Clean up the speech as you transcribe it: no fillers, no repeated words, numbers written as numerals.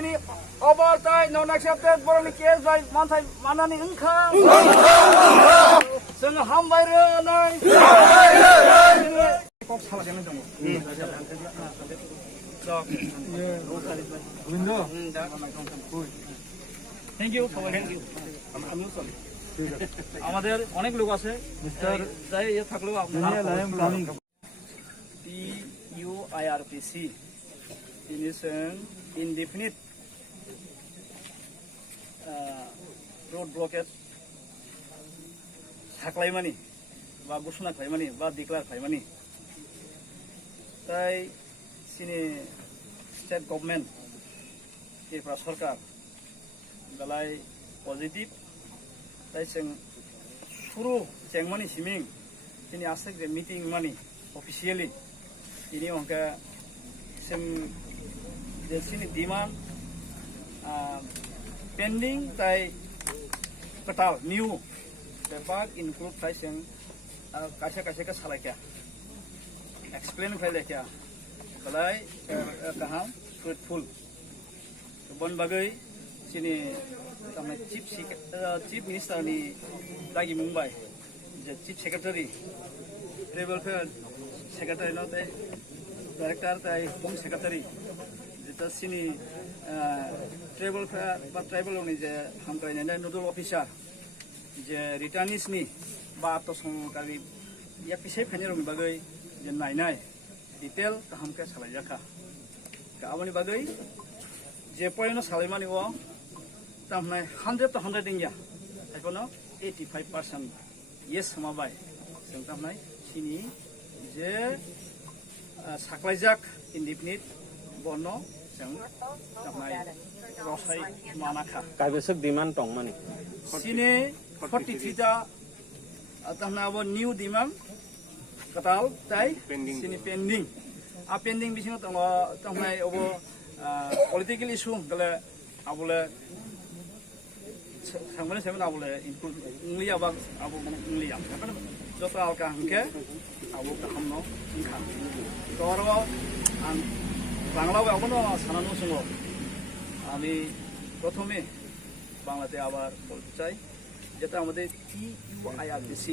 sini overtime non accepted boroni case by manthai manani engkha जों हामबाय रोनाय cup सालायनो दङ থ্যাংক ইউ সবাই থ্যাংক ইউ আমিও চলি আমাদের অনেক লোক আছে মিস্টার যাই ইয়ে থাকলেও আপনারা PUIRPC initiation indefinite road blockade থাকলাইমানি বা ঘোষণা খাইমানি বা ডিক্লার খাইমানি তাই সিনি স্টেট गभर्नमेंट त्रिपुरा सरकार दालाय पजिटिव ताई जों शुरु जेंमानि सिमिं दिनै आसाक जे मिटिं मानि अफिसियेलि इनि अनगा जों जे सिनि डिमान्ड पेन्डिं ताई कटाल निउ बेबाग इनक्लुड ताई जों कासे का सालायखा एक्सप्लेन खायलायखा दालाय गाहाम फ्रुटफुल बन बागै सिनि तामाय चीफ मिनिस्टर नि दागि मुंबाय जे chief secretary tribal fair secretary न ताय डाइरेक्टर ताय होम सेक्रेटारि जेता सिनि ट्राइबल फेयर बा ट्राइबल नि जे हामगायनाय नोडल अफिसार जे रिटार्निस नि बा आत्मसंकारी या पिसे फाइनेरनि बागै जे नायनाय डिटेल गाहामके सालायजाखा गाबोनि बागै जे पयनो सालायमानि ओ तामनाय 100 to 100 इंया एखोनो 85% येस समाबाय जों तामनाय सिनि जे साख्लायजाक इनडिफिनिट बन्न जों तामनाय रसाय मानाखा काबेसक डिमान्ड दं माने सिनि 43 टा तामना अब न्यू डिमान्ड कताल ताई सिनि पेन्डिं आ पेन्डिं बिसिनो दङ तामनाय अब पलिटिकल इशू गले आबले सांगबोनो सेमन आबले इनक्लुड इंलिया बा आबो माने इंलिया जत आलका हंके आबो गाहामनो इंखा तोरो आं बांलाव आबोनो सानानो सङो আমি প্রথমে বাংলাতে আবার বলতে চাই যেটা আমাদের PUIRPC